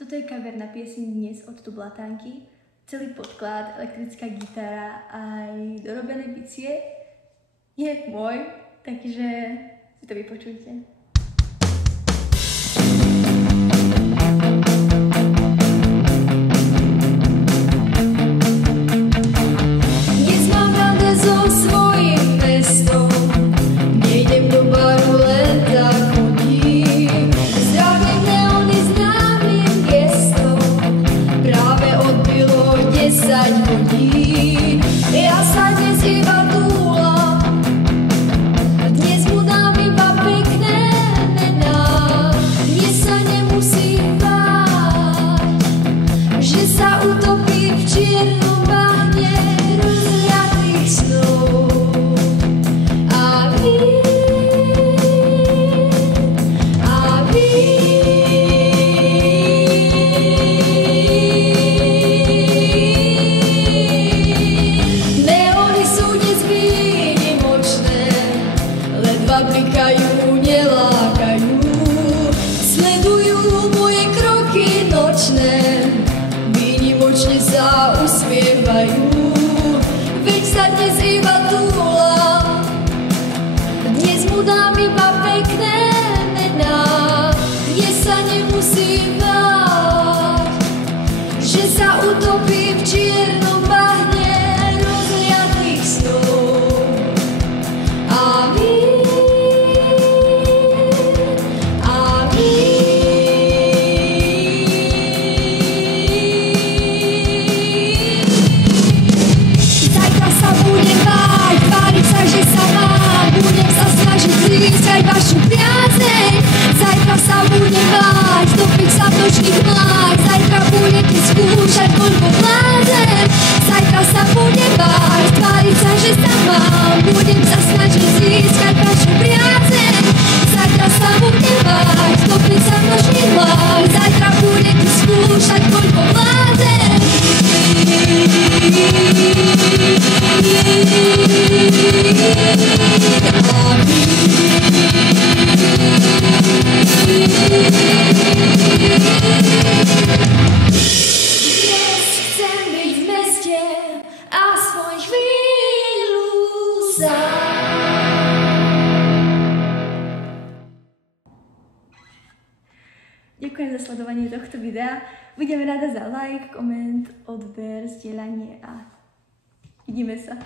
Toto je cover na pieseň Dnes od Tublatánky. Celý podklad, elektrická gitara aj dorobené bicie je môj, takže si to vypočujte. Dnes mám rande so svojím pestom, nejdem do baru, len tak chodím. Zdravím neony známym gestom, práve odbilo 10 hodín. Ja sa dnes iba túlam, dnes mu dám iba pekné mená. Dnes sa nemusím báť, že sa utopím v čiernom bahne rozliatých snov. A vy neony sú dnes výnimočné, ledva blikajú, nelákajú, sledujú moje kroky nočné, výnimočne sa usmievajú. Veď sa dnes iba túlam, dnes mu dám iba pekné mená. Dnes sa nemusím báť, že sa utopím v čiernom bahne rozliatých snov. A vy zajtra sa budem báť, tváriť sa, že sa mám, budem sa snažiť získať vašu priazeň. Zajtra sa budem báť, topiť sa v nočných mlách, zajtra budete skúšať, koľko vládzem. Zajtra sa budem báť, tváriť sa, že sa mám, budem sa snažiť získať vašu priazeň. Zajtra sa budem báť, topiť sa v nočných mlách, zajtra budete skúšať, koľko vládzem. Dnes chcem byť v meste aspoň chvíľu sám. Ďakujem za sledovanie tohto videa. Budeme rada za like, koment, odber, zdieľanie a vidíme sa.